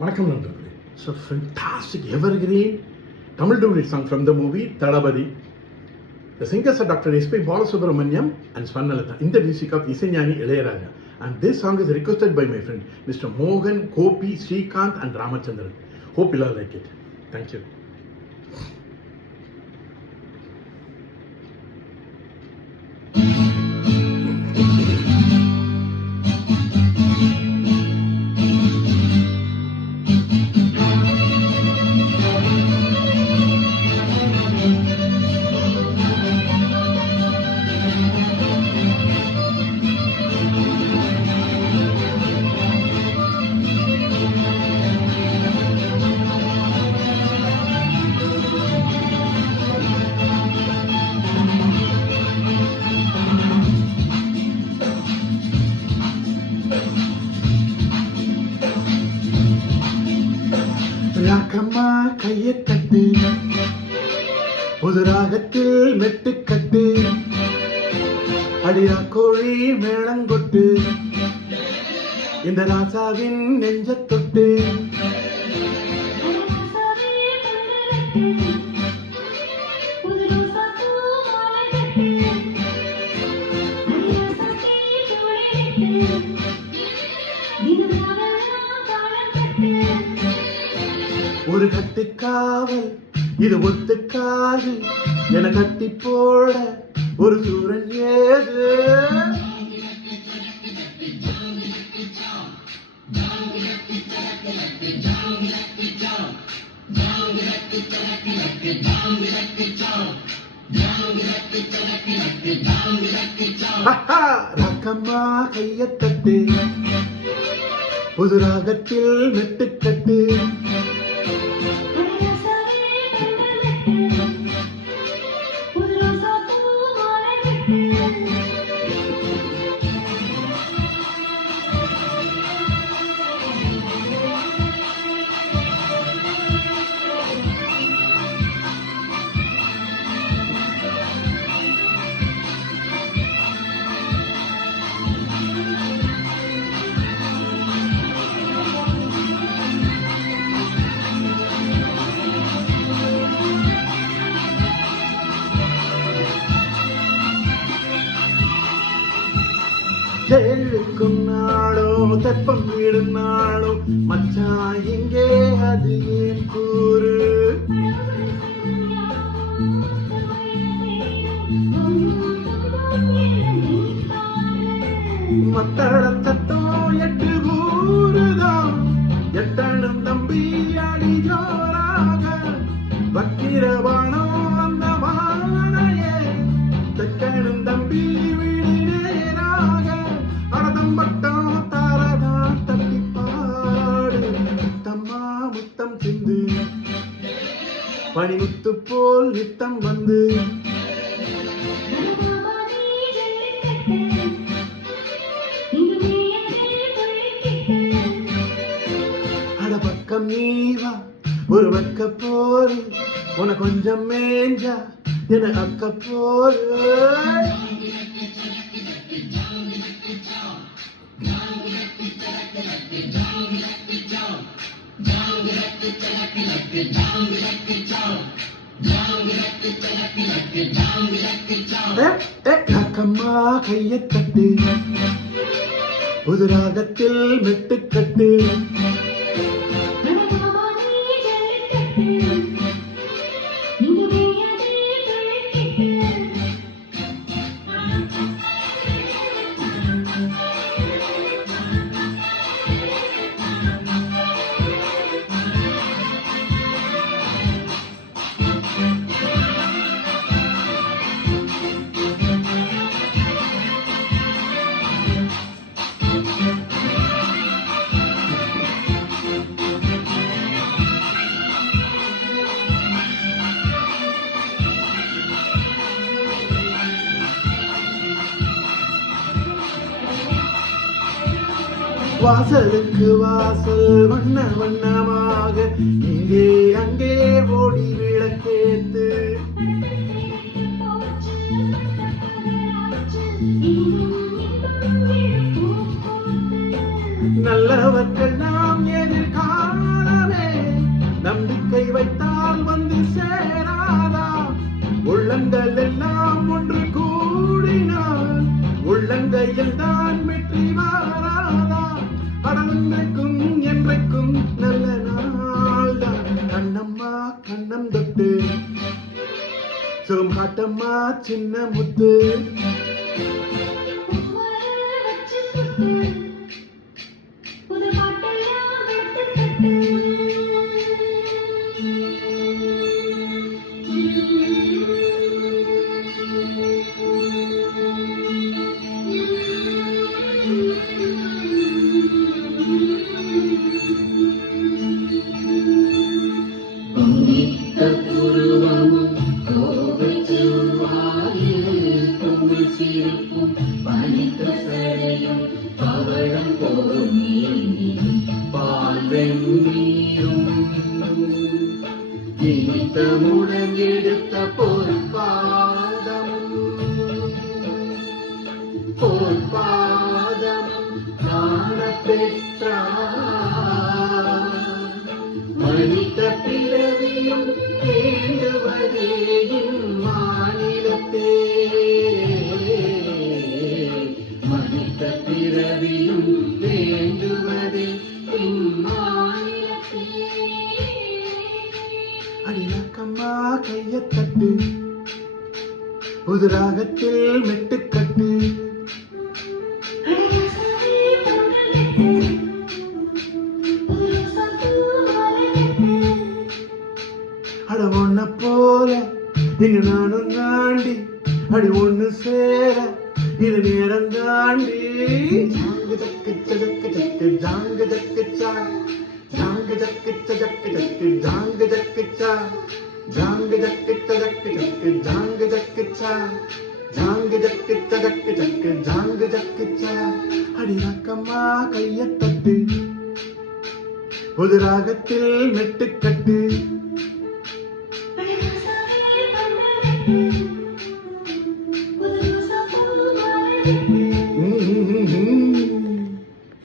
வணக்கம் நண்பர்களே. It's a fantastic evergreen Tamil duet song from the movie Thalapathy. The singers are Dr. S.P. Balasubramaniam and Swarnalatha in the music of Isaignani Ilayaraja. And this song is requested by my friend Mr. Mohan, Gopi, Srikanth and Ramachandran. Hope you all like it. Thank you. Rakkamma கையை தட்டு, புது ராகத்தில் மெட்டுக்கட்டு, அடிரா கோழி மேளங்கொட்டு, இந்த ராசாவின் நெஞ்ச தொட்டு. ஒரு கட்டுக்காவல் இது ஒத்துக்காது என கட்டி போட ஒரு சூரன் ஏது. ராக்கம்மா கையை தட்டு, புது ராகத்தில் மெட்டுக்கட்டு, தேழுக்கும் நாளோ தெப்பம் விடும் நாளோ மச்சான் எங்கே அது ஏன் கூறு. மத்தளத்தட்டோ எட்டு ஊருதான் எட்டணும் தம்பி அடி ஜோராக வக்கிரவானோ அந்த வானையே தெக்கணும் தம்பி மட்டம் தாரதா தட்டி பாடு. முத்தம்மா முத்தம் சிந்து பனிமுத்து போல் நித்தம் வந்து அட பக்கம் நீவா ஒரு வக்க போரு உன கொஞ்சம் மேஞ்சா என அக்க போரு. ராக்கம்மா கையை தட்டு, புது ராகத்தில் மெட்டுக்கட்டு, வாசலுக்கு வாசல் வண்ண வண்ணமாக இங்கே அங்கே ஓடி விளக்கேத்து. நல்லவர்கள் நாம் எதிர்கால நல்ல நாள் தான் கண்ணம்மா கண்ணம் தொட்டு சுகம் காட்டம்மா சின்ன முத்து நிமித்தமுடன் எடுத்த பொற்பாதமும் காண பெற்றார் மனித பிறவியும் வேண்டுவதே இம்மாநிலத்தே மனித பிறவியும் வேண்டுவதே இம்மாநிலத்தே அடியாக்கம்மா கையத்தட்டு புது ராகத்தில் மெட்டுக்கட்டு அட ஒன்ன போல இங்க நானும் தாண்டி அடி ஒண்ணு சேர இது நேரம் தாண்டி ஜாங்கு ஜக்கு ஜக்கு ஜக்கு ஜாங்கு ஜக்கு சா ஜாங்கு ஜக்கு ஜக்கு ஜக்கு ஜாங்கு ஜக்கு சா ஜாங்கு ஜக்கு ஜக்கு ஜக்கு ஜாங்கு ஜக்கு சா ஜாங்கு ஜக்கு ஜக்கு ஜக்கு ஜாங்கு ஜக்கு சா அடி அக்கம்மா கையத்தட்டு புது ராகத்தில் மெட்டுக்கட்டு Thank you.